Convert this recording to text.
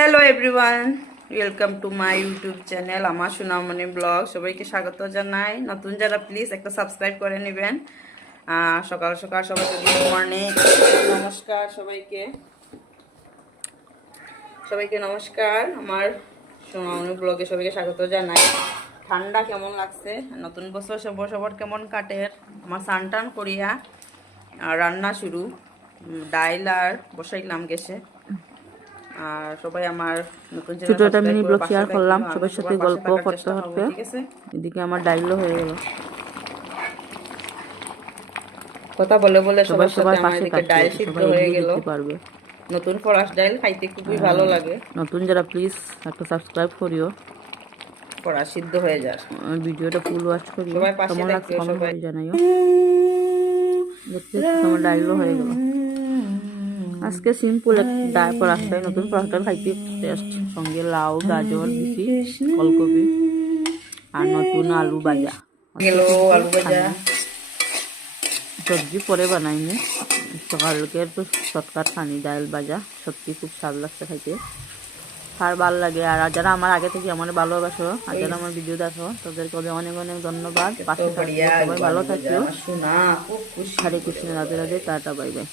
Hello everyone, welcome to my YouTube channel আমার সোনামণি blog. সবাইকে স্বাগত জানাই। নতুন যারা প্লিজ একটা সাবস্ক্রাইব করে নেবেন। সকাল সকাল সবাইকে গুড মর্নিং, নমস্কার সবাইকে নমস্কার। আমার সোনামণি ব্লগে সবাইকে স্বাগত জানাই। ঠান্ডা কেমন লাগছে, নতুন বছর সবার কেমন কাটে। আমার স্নান টান করিয়া রান্না শুরু, ডাইল আর বসাইলাম গ্যাসে। আর সবাই আমার নতুন ছোট একটা মিনি ব্লগ শেয়ার করলাম সবার সাথে গল্প করতে করতে। এদিকে আমার ডাইলও হয়ে গেল, কথা বলে বলে সবাই সবার সবার পাশে এদিকে ডাইল সিদ্ধ হয়ে গেল। পারবে। নতুন ফরাস ডাইল খাইতে খুবই ভালো লাগে। নতুন যারা প্লিজ একটা সাবস্ক্রাইব করিও, ফরাস সিদ্ধ হয়ে যায়। ভিডিওটা ফুল ওয়াচ করিও, সবাই পাশে কেমন লাগছে থাকিও, কমেন্ট সবাই করে জানাইও। দেখতে আমার ডাইলও হয়ে গেল। আজকে সিম্পল একটা পরাস্তায় নতুন পরাস্তা খাইতে টেস্ট, সঙ্গে লাউ গাজর বিটি ফুলকপি আর নতুন আলু ভাজা। গেল আলু ভাজা। সবজি পরে বানাইনি, সকালকে তো শর্টকাট খানি ডাল ভাজা। সত্যি খুব স্বাদ লাগছে খাইতে, আর ভালো লাগে। আর যারা আমার আগে থেকে আমার ভালোবাসো আর যারা আমার ভিডিও দেখো তাদেরকে অনেক অনেক ধন্যবাদ। পাশে থাকো, সবাই ভালো থাকো। Hare Krishna, Radhe Radhe, tata, bye by.